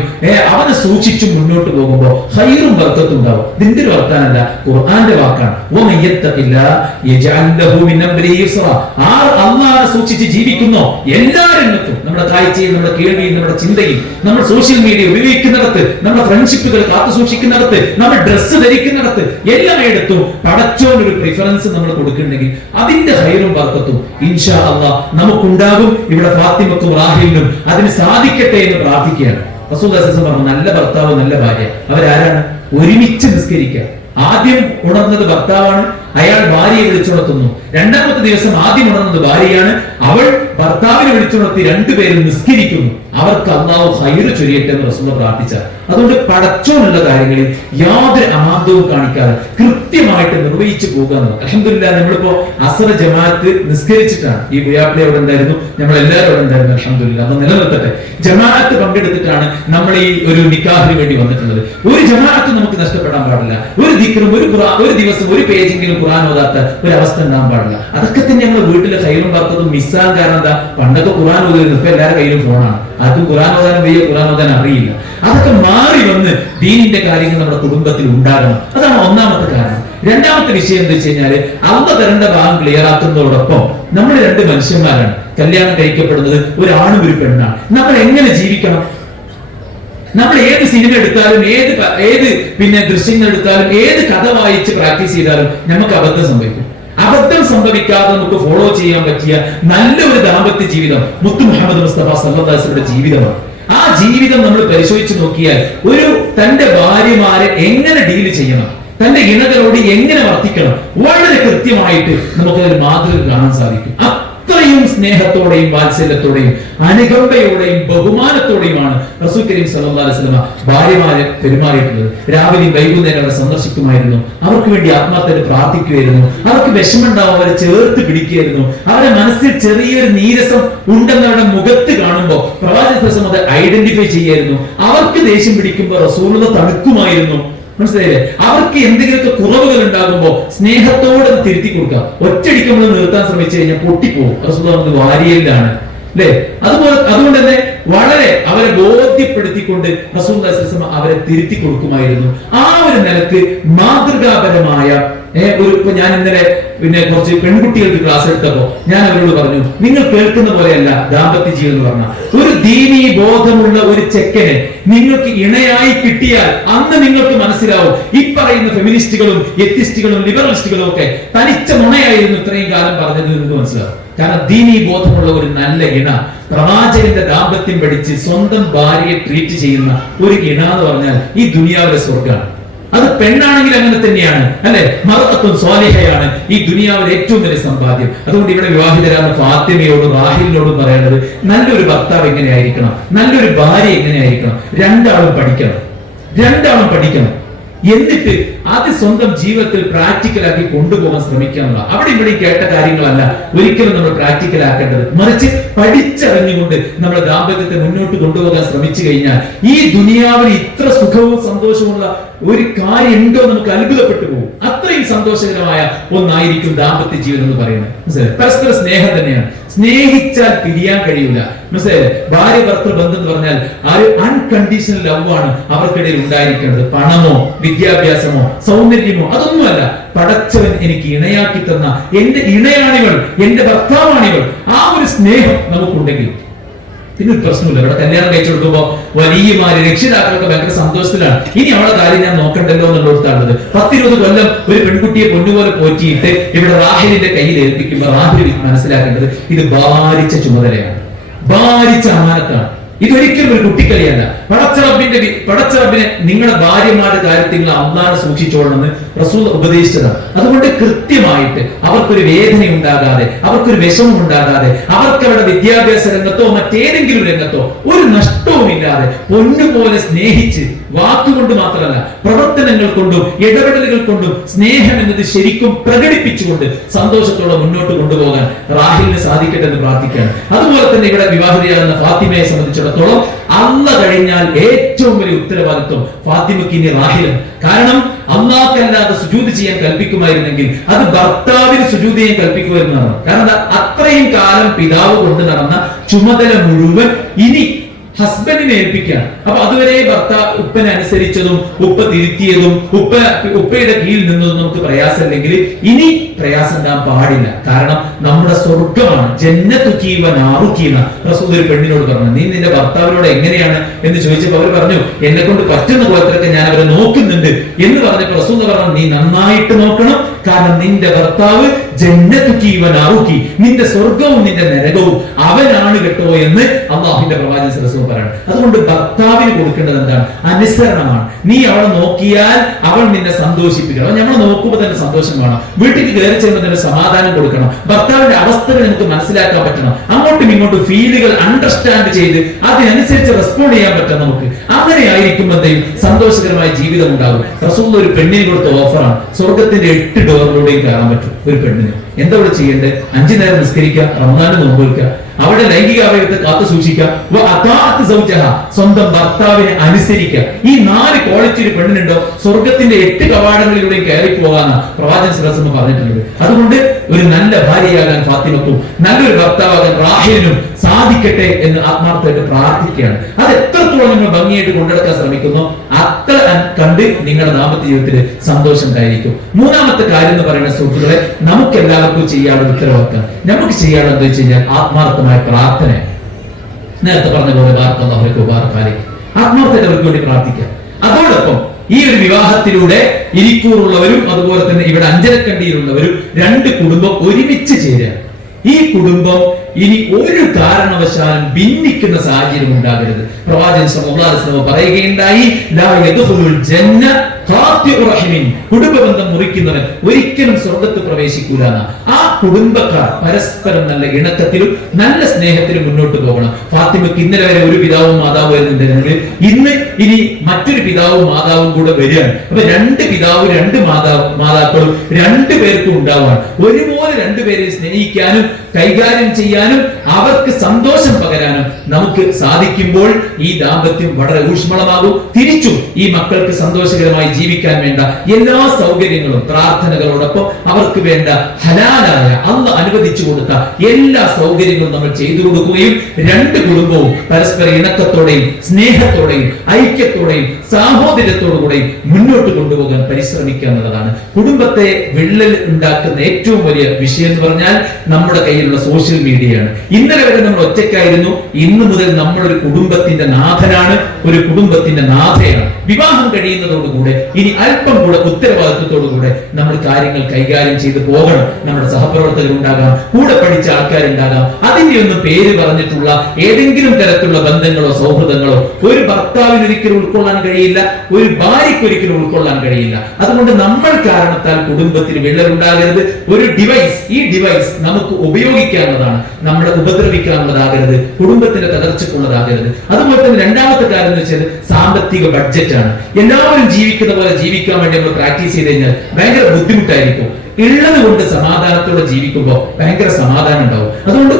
അവനെ സൂക്ഷിച്ചും മുന്നോട്ട് പോകുമ്പോൾ ഖൈറും ബർക്കത്തും ഉണ്ടാവും. ഇതിന്റെ ഒരു വർത്താനല്ല, ഖുർആന്റെ വാക്കാണ്. അല്ലാഹുവിനെ സൂക്ഷിച്ച് ജീവിക്കുന്നോ, എല്ലാ രംഗത്തും, നമ്മുടെ കാഴ്ചയും നമ്മുടെ കേൾവിയും നമ്മുടെ ചിന്തയും, നമ്മൾ സോഷ്യൽ മീഡിയ ഉപയോഗിക്കുന്നിടത്ത്, നമ്മുടെ ഫ്രണ്ട്ഷിപ്പുകൾ കാത്തു സൂക്ഷിക്കുന്നിടത്ത്, നമ്മൾ ഡ്രസ്സ് ധരിക്കുന്നിടത്ത്, എല്ലായിടത്തും പടച്ചോനൊരു പ്രിഫറൻസ് നമ്മൾ കൊടുക്കുന്നുണ്ടെങ്കിൽ അതിന്റെ ഖൈറും ബർക്കത്തും ഇൻഷാ അല്ലാഹ് നമുക്കുണ്ടാകും. ഇവിടെ ഫാത്തിമക്കും റാഹിലിനും അതിന് സാധിക്കട്ടെ എന്ന് പ്രാർത്ഥിക്കുകയാണ്. റസൂൽ പറഞ്ഞു, നല്ല ഭർത്താവ്, നല്ല ഭാര്യ, അവരാരാണ്? ഒരുമിച്ച് നിസ്കരിക്കുക. ആദ്യം ഉണർന്നത് ഭർത്താവാണ്, അയാൾ ഭാര്യയെ വിളിച്ചുണർത്തുന്നു. രണ്ടാമത്തെ ദിവസം ആദ്യം ഉണർന്നത് ഭാര്യയാണ്, അവൾ ഭർത്താവിനെ വിളിച്ചുണർത്തി രണ്ടുപേരും നിസ്കരിക്കുന്നു. അവർക്ക് അള്ളാഹു ഖൈർ ചൊരിയട്ടെ എന്ന് റസൂൽ പ്രാർത്ഥിച്ച. അതുകൊണ്ട് പടച്ചോനുള്ള കാര്യങ്ങളിൽ യാതൊരു അമാന്തവും കാണിക്കാതെ കൃത്യമായിട്ട് നിർവഹിച്ചു പോകുക എന്നുള്ളത്. അൽഹംദുലില്ലാ നമ്മളിപ്പോ അസർ ജമാഅത്ത് നിസ്കരിച്ചിട്ടാണ്, ഈ ബുയാപ്പിളി അവിടെ ഉണ്ടായിരുന്നു, നമ്മൾ എല്ലാവരും അവിടെ ഉണ്ടായിരുന്നു. അൽഹംദുലില്ലാ അത് നിലനിർത്തട്ടെ. ജമാഅത്ത് പങ്കെടുത്തിട്ടാണ് നമ്മൾ ഈ ഒരു നിക്കാഹിന് വേണ്ടി വന്നിട്ടുള്ളത്. ഒരു ജമാഅത്ത് നമുക്ക് നഷ്ടപ്പെടാൻ പാടില്ല. ഒരു ദിക്റും ഒരു ദിവസം ഒരു പേജെങ്കിലും ഖുർആൻ ഓതാത്ത ഒരു അവസ്ഥ ഉണ്ടാകാൻ പാടില്ല. അതൊക്കെ തന്നെ ഞങ്ങൾ വീട്ടിലെ കയ്യിലും പത്തതും മിസ്സാൻ. കാരണം എന്താ, പണ്ടൊക്കെ ഖുർആൻ ഓതുന്നത് ഇപ്പൊ എല്ലാവരുടെ കയ്യിലും ഫോണാണ്. അത് ഖുർആൻ ഓതാനും വയ്യ, ഖുർആൻ ഓതാൻ അറിയില്ല. അതൊക്കെ മാറി വന്ന് ദീനിന്റെ കാര്യങ്ങൾ നമ്മുടെ കുടുംബത്തിൽ ഉണ്ടാകണം. അതാണ് ഒന്നാമത്തെ കാരണം. രണ്ടാമത്തെ വിഷയം എന്താ വെച്ച് കഴിഞ്ഞാല് അള്ള തരേണ്ട ഭാഗം ക്ലിയർ ആക്കുന്നതോടൊപ്പം നമ്മൾ രണ്ട് മനുഷ്യന്മാരാണ്. കല്യാണം കഴിക്കപ്പെടുന്നത് ഒരാണും ഒരു പെണ്ണാണ്. നമ്മൾ എങ്ങനെ ജീവിക്കണം? നമ്മൾ ഏത് സിനിമ എടുത്താലും ഏത് പിന്നെ ദൃശ്യങ്ങൾ എടുത്താലും ഏത് കഥ വായിച്ച് പ്രാക്ടീസ് ചെയ്താലും നമുക്ക് അബദ്ധം സംഭവിക്കും. അബദ്ധം സംഭവിക്കാതെ നമുക്ക് ഫോളോ ചെയ്യാൻ പറ്റിയ നല്ലൊരു ദാമ്പത്യ ജീവിതം മുത്തു മുഹമ്മദ് മുസ്തഫ സല്ലല്ലാഹു അലൈഹി വസല്ലമയുടെ ജീവിതമാണ്. ആ ജീവിതം നമ്മൾ പരിശോധിച്ച് നോക്കിയാൽ തന്റെ ഭാര്യമാരെ എങ്ങനെ ഡീൽ ചെയ്യണം, തന്റെ ഇണകളോട് എങ്ങനെ വർത്തിക്കണം, വളരെ കൃത്യമായിട്ട് നമുക്കതൊരു മാതൃക കാണാൻ സാധിക്കും. അത്രയും സ്നേഹത്തോടെയും വാത്സല്യത്തോടെയും അനുകമ്പയോടെയും ബഹുമാനത്തോടെയുമാണ് റസൂൽ കരീം സല്ലല്ലാഹു അലൈഹി വസല്ലം ഭാര്യമാരെ പെരുമാറിയിട്ടുള്ളത്. രാവിലെയും വൈകുന്നേരം അവരെ സന്ദർശിക്കുമായിരുന്നു, അവർക്ക് വേണ്ടി ആത്മാർത്ഥത പ്രാർത്ഥിക്കുമായിരുന്നു, അവർക്ക് വിഷമമുണ്ടാവും അവരെ ചേർത്ത് പിടിക്കുകയായിരുന്നു. അവരുടെ മനസ്സിൽ ചെറിയൊരു നീരസം ഉണ്ടെന്നവരുടെ മുഖത്ത് കാണുമ്പോൾ പ്രവാചകൻ അത് ഐഡന്റിഫൈ ചെയ്യായിരുന്നു. അവർക്ക് ദേഷ്യം പിടിക്കുമ്പോൾ റസൂലുള്ളാഹി തടുക്കുമായിരുന്നു. മനസ്സിലായില്ലേ? അവർക്ക് എന്തെങ്കിലുമൊക്കെ കുറവുകൾ ഉണ്ടാകുമ്പോൾ സ്നേഹത്തോടെ തിരുത്തി കൊടുക്കുക. ഒറ്റയടിക്ക് നമ്മൾ നിർത്താൻ ശ്രമിച്ചു കഴിഞ്ഞാൽ പൊട്ടിപ്പോകും. റസൂലുള്ളാഹി വാരിയലിലാണ് അല്ലെ? അതുകൊണ്ട് തന്നെ വളരെ അവരെ ബോധ്യപ്പെടുത്തിക്കൊണ്ട് റസൂലുള്ളാഹി സ്വല്ലല്ലാഹു അലൈഹി വസല്ലം അവരെ തിരുത്തി കൊടുക്കുമായിരുന്നു. ആ ഒരു നിലക്ക് മാതൃകാപരമായ ഇപ്പൊ ഞാൻ ഇന്നലെ പിന്നെ കുറച്ച് പെൺകുട്ടികൾക്ക് ക്ലാസ് എടുത്തപ്പോ ഞാൻ അവരോട് പറഞ്ഞു, നിങ്ങൾ കേൾക്കുന്ന പോലെയല്ല ദാമ്പത്യ ജീവിതം എന്ന് പറഞ്ഞാൽ. ഒരു ദീനീ ബോധമുള്ള ഒരു ചെക്കനെ നിങ്ങൾക്ക് ഇണയായി കിട്ടിയാൽ അന്ന് നിങ്ങൾക്ക് മനസ്സിലാവും ഈ പറയുന്ന ഫെമിനിസ്റ്റുകളും എത്തിസ്റ്റുകളും ലിബറലിസ്റ്റുകളും ഒക്കെ തനിച്ച നുണയായിരുന്നു ഇത്രയും കാലം പറഞ്ഞത് നിങ്ങൾക്ക് മനസ്സിലാവും. കാരണം ദീനീ ബോധമുള്ള ഒരു നല്ല ഇണ, പ്രവാചകന്റെ ദാമ്പത്യം പഠിച്ച് സ്വന്തം ഭാര്യയെ ട്രീറ്റ് ചെയ്യുന്ന ഒരു ഇണ എന്ന് പറഞ്ഞാൽ ഈ ദുനിയാവിലെ സ്വർഗ്ഗമാണ്. അത് പെണ്ണാണെങ്കിൽ അങ്ങനെ തന്നെയാണ് അല്ലെ? മറഅത്തുൻ സ്വാലിഹയാണ് ഈ ദുനിയാവിലെ ഏറ്റവും വലിയ സമ്പാദ്യം. അതുകൊണ്ട് ഇവിടെ വിവാഹിതരാകുന്ന ഫാത്തിമയോടും റാഹിലിനോടും പറയേണ്ടത് നല്ലൊരു ഭർത്താവ് എങ്ങനെയായിരിക്കണം, നല്ലൊരു ഭാര്യ എങ്ങനെയായിരിക്കണം. രണ്ടാളും പഠിക്കണം. എന്നിട്ട് അത് സ്വന്തം ജീവിതത്തിൽ പ്രാക്ടിക്കലാക്കി കൊണ്ടുപോകാൻ ശ്രമിക്കാനുള്ള. അവിടെ ഇവിടെ കേട്ട കാര്യങ്ങളല്ല ഒരിക്കലും നമ്മൾ പ്രാക്ടിക്കൽ ആക്കേണ്ടത്. മറിച്ച് പഠിച്ചറിഞ്ഞുകൊണ്ട് നമ്മൾ ദാമ്പത്യത്തെ മുന്നോട്ട് കൊണ്ടുപോകാൻ ശ്രമിച്ചു കഴിഞ്ഞാൽ ഈ ദുനിയാവിൽ ഇത്ര സുഖവും സന്തോഷവുമുള്ള ഒരു കാര്യം ഉണ്ടോ നമുക്ക് അത്ഭുതപ്പെട്ടു പോകും. അത്രയും സന്തോഷകരമായ ഒന്നായിരിക്കും ദാമ്പത്യ ജീവിതം എന്ന് പറയുന്നത്. പരസ്പര സ്നേഹം തന്നെയാണ്. സ്നേഹിച്ചാൽ പിരിയാൻ കഴിയൂല. മനസ്സിലായില്ലേ? ഭാര്യ ഭർത്തൃ ബന്ധം എന്ന് പറഞ്ഞാൽ ആ ഒരു അൺകണ്ടീഷണൽ ലവ് ആണ് അവർക്കിടയിൽ ഉണ്ടായിരിക്കേണ്ടത്. പണമോ വിദ്യാഭ്യാസമോ സൗന്ദര്യമോ അതൊന്നുമല്ല. പടച്ചവൻ എനിക്ക് ഇണയാക്കി തന്ന എന്റെ ഇണയാണിവൾ, എന്റെ ഭർത്താവാണിവൾ, ആ ഒരു സ്നേഹം നമുക്കുണ്ടെങ്കിൽ പിന്നെ ഒരു പ്രശ്നമില്ല. ഇവിടെ കല്യാണം കഴിച്ചു കൊടുക്കുമ്പോ വലിയമാര് രക്ഷിതാക്കളൊക്കെ ഭയങ്കര സന്തോഷത്തിലാണ്. ഇനി അവളെ കാര്യം ഞാൻ നോക്കണ്ടല്ലോ എന്നുള്ളതാണ്. 10-20 കൊല്ലം ഒരു പെൺകുട്ടിയെ പൊന്നുപോലെ പോറ്റിയിട്ട് ഇവിടെ റാഹിലിന്റെ കയ്യിൽ ഏൽപ്പിക്കുമ്പോൾ റാഹിൽ മനസ്സിലാക്കേണ്ടത് ഇത് ഭാരിച്ച ചുമതലയാണ്, ഭാരിച്ച അമാനത്താണ്. ഇതൊരിക്കലും ഒരു കുട്ടിക്കളിയല്ല. പടച്ചറബിനെ നിങ്ങളുടെ ഭാര്യമാരുടെ കാര്യത്തിൽ നിങ്ങൾ അള്ളാഹനെ സൂക്ഷിച്ചോളണമെന്ന് റസൂൽ ഉപദേശിച്ചതാണ്. അതുകൊണ്ട് കൃത്യമായിട്ട് അവർക്കൊരു വേദന ഉണ്ടാകാതെ, അവർക്കൊരു വിഷമം ഉണ്ടാകാതെ, അവർക്ക് അവരുടെ വിദ്യാഭ്യാസ രംഗത്തോ മറ്റേതെങ്കിലും രംഗത്തോ ഒരു നഷ്ടവും ഇല്ലാതെ പൊന്നുപോലെ സ്നേഹിച്ച്, വാക്കുകൊണ്ട് മാത്രമല്ല പ്രവർത്തനങ്ങൾ കൊണ്ടും ഇടപെടലുകൾ കൊണ്ടും സ്നേഹം എന്നത് ശരിക്കും പ്രകടിപ്പിച്ചുകൊണ്ട് സന്തോഷത്തോടെ മുന്നോട്ട് കൊണ്ടുപോകാൻ റാഹിലിന് സാധിക്കട്ടെ എന്ന് പ്രാർത്ഥിക്കുകയാണ്. അതുപോലെ തന്നെ ഇവിടെ വിവാഹിതയാകുന്ന ഫാത്തിമയെ സംബന്ധിച്ചിടത്തോളം അള്ള കഴിഞ്ഞാൽ ഏറ്റവും വലിയ ഉത്തരവാദിത്വം ഫാത്തിമയ്ക്ക് ഇനി റാഹിലാണ്. കാരണം അള്ളാഹ്ക്കല്ലാതെ സുജൂദ് ചെയ്യാൻ കൽപ്പിക്കുമായിരുന്നെങ്കിൽ അത് ഭർത്താവിന് സുജൂദ് ചെയ്യാൻ കൽപ്പിക്കുമായിരുന്നതാണ്. കാരണം അത്രയും കാലം പിതാവ് കൊണ്ട് നടന്ന ചുമതല മുഴുവൻ ഇനി ഹസ്ബൻഡിനെ ഏൽപ്പിക്കുകയാണ്. അപ്പൊ അതുവരെ ഉപ്പനെ അനുസരിച്ചതും ഉപ്പ തിരുത്തിയതും ഉപ്പയുടെ കീഴിൽ നിന്നതും നമുക്ക് പ്രയാസമില്ലെങ്കിൽ ഇനി പ്രയാസം ഉണ്ടാകാൻ പാടില്ല. കാരണം നമ്മുടെ സ്വർഗമാണ്. ജന്നത്തുക്കീവ നാറുക്കീവ റസൂൽ ഒരു പെണ്ണിനോട് പറഞ്ഞു, നീ നിന്റെ ഭർത്താവിനോട് എങ്ങനെയാണ് എന്ന് ചോദിച്ചപ്പോൾ അവർ പറഞ്ഞു, എന്നെ കൊണ്ട് പറ്റുന്ന പോലത്തൊക്കെ ഞാൻ അവരെ നോക്കുന്നുണ്ട് എന്ന് പറഞ്ഞപ്പോൾ റസൂൽ പറഞ്ഞു, നീ നന്നായിട്ട് നോക്കണം. കാരണം നിന്റെ ഭർത്താവ് ജന്നത്തുക്കീവ നാറുക്കി, നിന്റെ സ്വർഗവും നിന്റെ നരകവും അവനാണ് കേട്ടോ എന്ന് അള്ളാഹുവിന്റെ പ്രവാചകൻ സല്ലല്ലാഹു അലൈഹി വസല്ലം പറയുന്നത്. അതുകൊണ്ട് ഭർത്താവിന് കൊടുക്കേണ്ടത് എന്താണ്? അനുസരണമാണ്. നീ അവളെ നോക്കിയാൽ അവൾ നിന്നെ സന്തോഷിപ്പിക്കണം. നമ്മൾ നോക്കുമ്പോൾ തന്നെ സന്തോഷം വേണം. വീട്ടിൽ കയറി ചെല്ലുമ്പോൾ തന്നെ സമാധാനം കൊടുക്കണം. ഭർത്താവിന്റെ അവസ്ഥകൾ നമുക്ക് മനസ്സിലാക്കാൻ പറ്റണം. അങ്ങോട്ടും ഇങ്ങോട്ടും ഫീലുകൾ അണ്ടർസ്റ്റാൻഡ് ചെയ്ത് അതിനനുസരിച്ച് റെസ്പോണ്ട് ചെയ്യാൻ പറ്റണം നമുക്ക്. അങ്ങനെ ആയിരിക്കുമ്പോഴത്തേയും സന്തോഷകരമായ ജീവിതം ഉണ്ടാകും. റസൂൽ ഒരു പെണ്ണിന് കൊടുത്ത ഓഫറാണ്, സ്വർഗത്തിന്റെ 8 ഡോറിലൂടെയും കയറാൻ പറ്റും ഒരു പെണ്ണിന്. എന്താ ഇവിടെ ചെയ്യേണ്ടത്? 5 നേരം നിസ്കരിക്കുക, റമദാന് നോമ്പ് വെക്കുക, അവിടെ ലൈംഗിക അവയവത്തെ കാത്തു സൂക്ഷിക്കുക, സ്വന്തം ഭർത്താവിനെ അനുസരിക്കുക. ഈ 4 ക്വാളിറ്റി ഒരു പെണ്ണിനുണ്ടോ സ്വർഗത്തിന്റെ 8 കവാടങ്ങളിലൂടെയും കയറി പോകാനാണ് പ്രവാചകൻ സല്ലല്ലാഹു അലൈഹി വസല്ലം പറഞ്ഞിട്ടുള്ളത്. അതുകൊണ്ട് ഒരു നല്ല ഭാര്യയാകാൻ ഫാത്തിമക്കും നല്ലൊരു ഭർത്താവാകാൻ റാഹിലിനും സാധിക്കട്ടെ എന്ന് ആത്മാർത്ഥമായിട്ട് പ്രാർത്ഥിക്കുകയാണ്. അത് എത്രത്തോളം നിങ്ങൾ ഭംഗിയായിട്ട് കൊണ്ടെടുക്കാൻ ശ്രമിക്കുന്നു അത്ര കണ്ട് നിങ്ങളുടെ ദാമ്പത്യ ജീവിതത്തിൽ സന്തോഷം ഉണ്ടായിരിക്കും. മൂന്നാമത്തെ കാര്യം എന്ന് പറയുന്ന സുഹൃത്തുക്കളെ, നമുക്ക് എല്ലാവർക്കും ചെയ്യാനുള്ള ഉത്തരവാദിത്തം, നമുക്ക് ചെയ്യാനുള്ള എന്താ വെച്ച് കഴിഞ്ഞാൽ ആത്മാർത്ഥമായ പ്രാർത്ഥന. നേരത്തെ പറഞ്ഞ പോലെ ആത്മാർത്ഥമായിട്ട് അവർക്ക് വേണ്ടി പ്രാർത്ഥിക്കാം. അതോടൊപ്പം ഈ ഒരു വിവാഹത്തിലൂടെ ഇരിക്കൂറുള്ളവരും അതുപോലെ തന്നെ ഇവിടെ അഞ്ചരക്കണ്ടിയിലുള്ളവരും 2 കുടുംബം ഒരുമിച്ച് ചേരുക. ഈ കുടുംബം ഇനി ഒരു കാരണവശാലും ഭിന്നിക്കുന്ന സാഹചര്യം ഉണ്ടാകരുത്. പ്രവാചകൻ സല്ലല്ലാഹു അലൈഹി വസല്ലം പറയുകയുണ്ടായി, ലാ യദ്ഖുലുൽ ജന്ന ഖാതിഉ റഹിമിൻ, കുടുംബബന്ധം മുറിക്കുന്നവൻ ഒരിക്കലും സ്വർഗ്ഗത്തിൽ പ്രവേശിക്കൂല. ആ കുടുംബക്കാർ പരസ്പരം നല്ല ഇണക്കത്തിലും നല്ല സ്നേഹത്തിലും മുന്നോട്ട് പോകണം. ഫാത്തിമക്ക് ഇന്നലെ വരെ ഒരു പിതാവും മാതാവും വരുന്നുണ്ടെങ്കിൽ ഇന്ന് ഇനി മറ്റൊരു പിതാവും മാതാവും കൂടെ വരികയാണ്. അപ്പൊ 2 പിതാവും 2 മാതാക്കളും 2 പേർക്കും ഉണ്ടാവാൻ ഒരുപോലെ 2 പേരെ സ്നേഹിക്കാനും കൈകാര്യം ചെയ്യാനും അവർക്ക് സന്തോഷം പകരാനും നമുക്ക് സാധിക്കുമ്പോൾ ഈ ദാമ്പത്യം വളരെ ഊഷ്മളമാകും. തിരിച്ചും ഈ മക്കൾക്ക് സന്തോഷകരമായി ജീവിക്കാൻ വേണ്ട എല്ലാ സൗകര്യങ്ങളും പ്രാർത്ഥനകളോടൊപ്പം അവർക്ക് വേണ്ട ഹലാലായ അല്ലാഹ് അനുവദിച്ചു കൊടുത്ത എല്ലാ സൗകര്യങ്ങളും നമ്മൾ ചെയ്തു കൊടുക്കുകയും 2 കുടുംബവും പരസ്പര ഇണക്കത്തോടെയും സ്നേഹത്തോടെയും ഐക്യത്തോടെയും സാഹോദര്യത്തോടുകൂടെയും മുന്നോട്ട് കൊണ്ടുപോകാൻ പരിശ്രമിക്കുക എന്നുള്ളതാണ്. കുടുംബത്തെ വിള്ളൽ ഉണ്ടാക്കുന്ന ഏറ്റവും വലിയ വിഷയം എന്ന് പറഞ്ഞാൽ നമ്മുടെ കയ്യിലുള്ള സോഷ്യൽ മീഡിയയാണ്. ഇന്നലെ വരെ നമ്മൾ ഒറ്റയ്ക്കായിരുന്നു, ഇന്ന് മുതൽ നമ്മളൊരു കുടുംബത്തിന്റെ നാഥനാണ്, ഒരു കുടുംബത്തിന്റെ നാഥയാണ്. വിവാഹം കഴിയുന്നതോടുകൂടെ ഇനി അല്പം കൂടെ ഉത്തരവാദിത്വത്തോടുകൂടെ നമ്മൾ കാര്യങ്ങൾ കൈകാര്യം ചെയ്ത് പോകണം. നമ്മുടെ സഹപ്രവർത്തകരുണ്ടാകാം, കൂടെ പഠിച്ച ആൾക്കാരുണ്ടാകാം, അതിന്റെ ഒന്നും പേര് പറഞ്ഞിട്ടുള്ള ഏതെങ്കിലും തരത്തിലുള്ള ബന്ധങ്ങളോ സൗഹൃദങ്ങളോ ഒരു ഭർത്താവിന് ഒരിക്കലും ഉൾക്കൊള്ളാൻ കഴിയില്ല, ഒരു ഭാര്യയ്ക്ക് ഒരിക്കലും ഉൾക്കൊള്ളാൻ കഴിയില്ല. അതുകൊണ്ട് നമ്മൾ കാരണത്താൽ കുടുംബത്തിന് വിള്ളലുണ്ടാകരുത്. ഒരു ഡിവൈസ്, ഈ ഡിവൈസ് നമുക്ക് ഉപയോഗിക്കാനുള്ളതാണ്, നമ്മളെ ഉപദ്രവിക്കാനുള്ളതാകരുത്, കുടുംബത്തിന്റെ തകർച്ചക്കുള്ളതാകരുത്. അതുപോലെ തന്നെ രണ്ടാമത്തെ കാര്യം എന്ന് വെച്ചാൽ സാമ്പത്തിക ബഡ്ജറ്റാണ്. എല്ലാവരും ജീവിക്കുന്ന പോലെ ജീവിക്കാൻ വേണ്ടി നമ്മൾ പ്രാക്ടീസ് ചെയ്ത് കഴിഞ്ഞാൽ ഭയങ്കര ബുദ്ധിമുട്ടായിരിക്കും. ഉള്ളത് കൊണ്ട് സമാധാനത്തോടെ ജീവിക്കുമ്പോൾ ഭയങ്കര സമാധാനം ഉണ്ടാവും. അതുകൊണ്ട്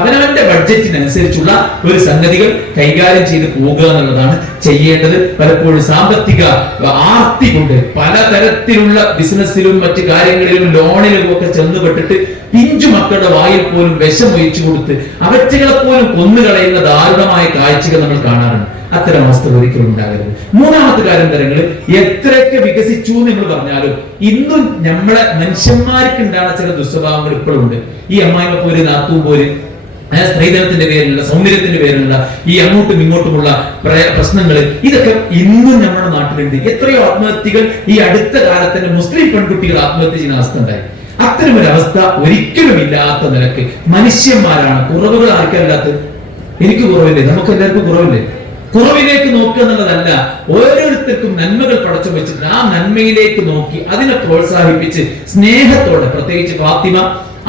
അവനവന്റെ ബഡ്ജറ്റിനനുസരിച്ചുള്ള ഒരു സംഗതികൾ കൈകാര്യം ചെയ്ത് പോകുക എന്നുള്ളതാണ് ചെയ്യേണ്ടത്. പലപ്പോഴും സാമ്പത്തിക ആർത്തി കൊണ്ട് പലതരത്തിലുള്ള ബിസിനസ്സിലും മറ്റു കാര്യങ്ങളിലും ലോണിലും ഒക്കെ ചെന്നുപെട്ടിട്ട് പിഞ്ചു മക്കളുടെ വായിൽ പോലും വിഷം ഒഴിച്ചു കൊടുത്ത് അവറ്റകളെ പോലും കൊന്നുകളയുന്ന ദാരുണമായ കാഴ്ചകൾ നമ്മൾ കാണാറുണ്ട്. അത്തരം അവസ്ഥ ഒരിക്കലും ഉണ്ടാകരുത്. മൂന്നാമത്തെ കാര്യം തരങ്ങൾ എത്രയൊക്കെ വികസിച്ചു എന്ന് നമ്മൾ പറഞ്ഞാലും ഇന്നും നമ്മളെ മനുഷ്യന്മാർക്ക് ഉണ്ടാകുന്ന ചില ദുസ്വഭാവങ്ങൾ ഇപ്പോഴും ഉണ്ട്. ഈ അമ്മായിമ്മ പോര്, നാത്തൂൻ പോര്, സ്ത്രീധനത്തിന്റെ പേരിലുള്ള സൗന്ദര്യത്തിന്റെ പേരിലുള്ള ഈ അങ്ങോട്ടും ഇങ്ങോട്ടുമുള്ള പ്രശ്നങ്ങൾ, ഇതൊക്കെ ഇന്നും നമ്മുടെ നാട്ടിലുണ്ട്. എത്രയോ ആത്മഹത്യകൾ ഈ അടുത്ത കാലത്ത് തന്നെ മുസ്ലിം പെൺകുട്ടികൾ ആത്മഹത്യ ചെയ്യുന്ന അവസ്ഥ ഉണ്ടായി. അത്തരമൊരവസ്ഥ ഒരിക്കലും ഇല്ലാത്ത നിലക്ക് മനുഷ്യന്മാരാണ്. കുറവുകൾ ആർക്കല്ലാത്തത്? എനിക്ക് കുറവില്ലേ? നമുക്ക് എല്ലാവർക്കും കുറവില്ലേ? കുറവിലേക്ക് നോക്കുക എന്നുള്ളതല്ല, ഓരോരുത്തർക്കും നന്മകൾ പടച്ചു വെച്ചിട്ട് ആ നന്മയിലേക്ക് നോക്കി അതിനെ പ്രോത്സാഹിപ്പിച്ച് സ്നേഹത്തോടെ, പ്രത്യേകിച്ച് ഫാത്തിമ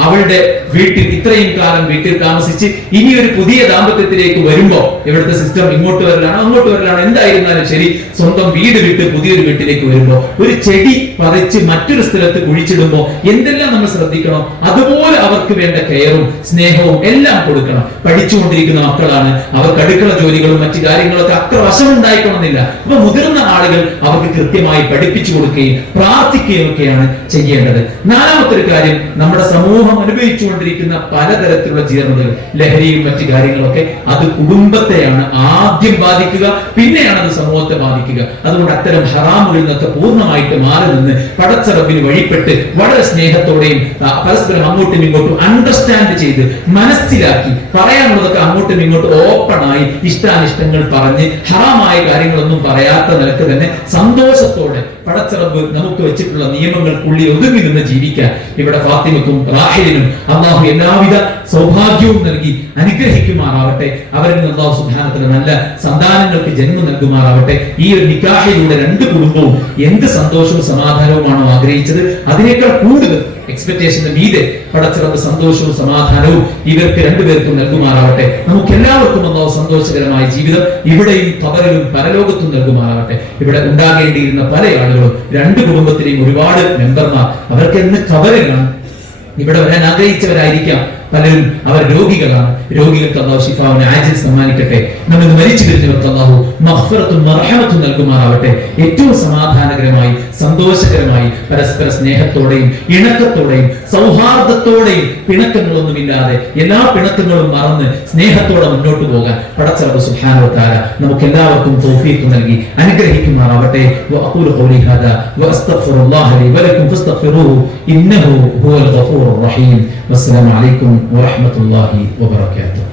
അവളുടെ വീട്ടിൽ ഇത്രയും കാലം വീട്ടിൽ താമസിച്ച് ഇനി ഒരു പുതിയ ദാമ്പത്യത്തിലേക്ക് വരുമ്പോ ഇവിടുത്തെ സിസ്റ്റം ഇങ്ങോട്ട് വരലാണോ അങ്ങോട്ട് വരലാണോ എന്തായിരുന്നാലും ശരി, സ്വന്തം വീട് വിട്ട് പുതിയൊരു വീട്ടിലേക്ക് വരുമ്പോ ഒരു ചെടി പറിച്ച് മറ്റൊരു സ്ഥലത്ത് കുഴിച്ചിടുമ്പോ എന്തെല്ലാം നമ്മൾ ശ്രദ്ധിക്കണം, അതുപോലെ അവർക്ക് വേണ്ട കെയറും സ്നേഹവും എല്ലാം കൊടുക്കണം. പഠിച്ചുകൊണ്ടിരിക്കുന്ന മക്കളാണ്, അവർക്ക് അടുക്കള ജോലികളും മറ്റു കാര്യങ്ങളൊക്കെ അത്ര വശമുണ്ടായിക്കൊള്ളുന്നില്ല. അപ്പൊ മുതിർന്ന ആളുകൾ അവർക്ക് കൃത്യമായി പഠിപ്പിച്ചു കൊടുക്കുകയും പ്രാർത്ഥിക്കുകയും ഒക്കെയാണ് ചെയ്യേണ്ടത്. നാലാമത്തെ ഒരു കാര്യം, നമ്മുടെ സമൂഹം അനുഭവിച്ചുകൊണ്ടിരിക്കുന്ന പലതരത്തിലുള്ള ജീർണതകൾ, ലഹരിയും മറ്റു കാര്യങ്ങളൊക്കെ അത് കുടുംബത്തെയാണ് ആദ്യം ബാധിക്കുക, പിന്നെയാണ് അത് സമൂഹത്തെ ബാധിക്കുക. അതുകൊണ്ട് അത്തരം ഹറാമുകളിൽ നിന്നൊക്കെ പൂർണ്ണമായിട്ട് മാറി നിന്ന് പടച്ച റബ്ബിന് വഴിപ്പെട്ട് വളരെ സ്നേഹത്തോടെയും പരസ്പരം അങ്ങോട്ടും ഇങ്ങോട്ടും അണ്ടർസ്റ്റാൻഡ് ചെയ്ത് മനസ്സിലാക്കി പറയാനുള്ളതൊക്കെ അങ്ങോട്ടും ഇങ്ങോട്ടും ഓപ്പണായി ഇഷ്ടാനിഷ്ടങ്ങൾ പറഞ്ഞ് ഹറാമായ കാര്യങ്ങളൊന്നും പറയാത്ത നിലക്ക് തന്നെ സന്തോഷത്തോടെ പടച്ച റബ്ബ് നമുക്ക് വെച്ചിട്ടുള്ള നിയമങ്ങൾക്കുള്ളിൽ ഒതുങ്ങി നിന്ന് ജീവിക്കാൻ ഇവിടെ ഫാത്തിമക്കും നിക്കാഹിനും അള്ളാഹു എല്ലാവിധ സൗഭാഗ്യവും നൽകി അനുഗ്രഹിക്കുമാറാവട്ടെ. അവരിൽ നിന്ന് അള്ളാഹു സുബ്ഹാനഹു വ തആല നല്ല സന്താനങ്ങൾക്ക് ജന്മം നൽകുമാറാവട്ടെ. ഈ ഒരു നിക്കാഹിലൂടെ രണ്ട് കുടുംബവും എന്ത് സന്തോഷവും സമാധാനവുമാണോ ആഗ്രഹിച്ചത് അതിനേക്കാൾ കൂടുതൽ എക്സ്പെക്ടേഷന്റെ മീതെ പടച്ചിറപ്പ് സന്തോഷവും സമാധാനവും ഇവർക്ക് രണ്ടുപേർക്കും നൽകുമാറാവട്ടെ. നമുക്ക് എല്ലാവർക്കും അല്ലാഹു സന്തോഷകരമായ ജീവിതം ഇവിടെയും ഖബറിലും പരലോകത്തും നൽകുമാറാവട്ടെ. ഇവിടെ ഉണ്ടാകേണ്ടിയിരുന്ന പല ആളുകളും രണ്ട് കുടുംബത്തിലെയും ഒരുപാട് മെമ്പർമാർ അവർക്ക് എന്ന് ഖബറിലാണ്. ഇവിടെ വരാൻ ആഗ്രഹിച്ചവരായിരിക്കാം പലരും. അവർ രോഗികളാണ്. രോഗികൾക്ക് അല്ലാഹു ശിഫാവിനെ ആജിൽ സമ്മാനിക്കട്ടെ. നമ്മൾ മരിച്ചു കഴിഞ്ഞവർക്ക് അല്ലാഹു മഗ്ഫിറത്തും മർഹമത്തും നൽകുമാറാവട്ടെ. ഏറ്റവും സമാധാനകരമായി സന്തോഷകരമായി പരസ്പര സ്നേഹത്തോടെയും ഇണക്കത്തോടെയും സൗഹാർദ്ദത്തോടെയും പിണക്കങ്ങളൊന്നുമില്ലാതെ എല്ലാ പിണക്കങ്ങളും മറന്ന് സ്നേഹത്തോടെ മുന്നോട്ട് പോകാൻ പടച്ചറബ് സുബ്ഹാനഹു വ തആല നമുക്ക് എല്ലാവർക്കും തൗഫീഖ് നൽകി അനുഗ്രഹിക്കുമാറാവട്ടെ. വഅഖൂലു ഖൗലി ഹാദാ വഅസ്തഗ്ഫിറുല്ലാഹ ലി വലക്കും ഫസ്തഗ്ഫിറൂഹു ഇന്നഹു ഹുവൽ ഗഫൂറുർ റഹീം. വസ്സലാമു അലൈക്കും വറഹ്മത്തുള്ളാഹി വബറകാതുഹു.